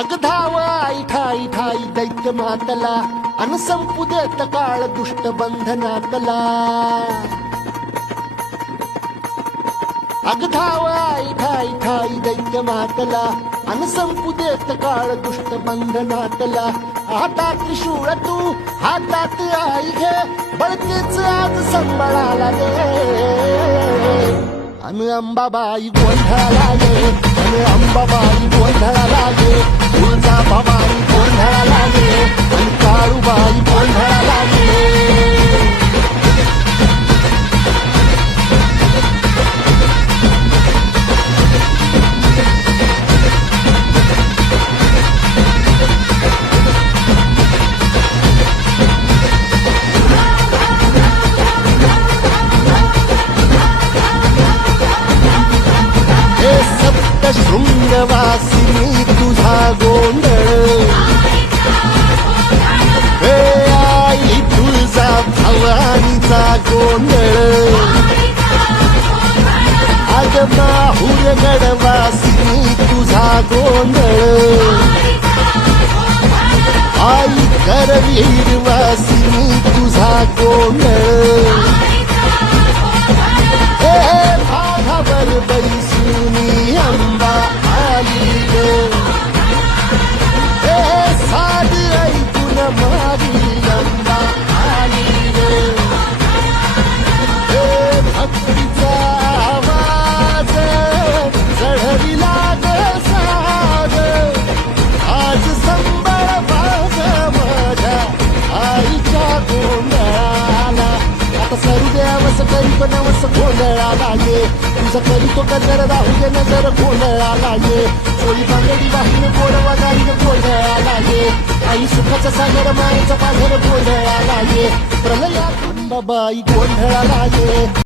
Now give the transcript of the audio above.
अग धाव आई ठाई ठाई दैत्य मातला अन संपू देत काळ दुष्ट बंधनातला. अग धाव आई ठाई ठाई दैत्य मातला अन संपू देत काळ दुष्ट बंधनातला. हातात त्रिशूळ तू हातात आई घे बळकेच आज संबळाला दे. अन अंबाबाई गोंधळाला ये अन अंबाबाई गोंधळाला ये. तुळजाभवानी गोंधळाला ये अन काळूबाई गोंधळाला ये. शृंगवासिनी तुझा गोंधळ हे आई तुळजा भवानीचा गोंधळ. अग माहुर गडवासिनी तुझा गोंधळ आई करवीर वासिनी तुझा गोंधळ. हे भागावर बैसुनी अंबा आली ग हे साध ऐकून माझी अंबा आली ग. हे भक्तीचा आवाज चढविला ग साग आज संबळ बाज माझ्या आईच्या गोंधळाला. आता सरू द्यावस करीतो नवस गोंधळाला ये. तुझं करीतो कजर राहू दे नजर गोंधळाला ये. चोळी बांगडी वाहिन गोडवा गाईन गोंधळाला ये. आई सुखाचा सागर मायेचा पाझर गोंधळाला ये. प्रलयात अंबाबाई गोंधळाला ये.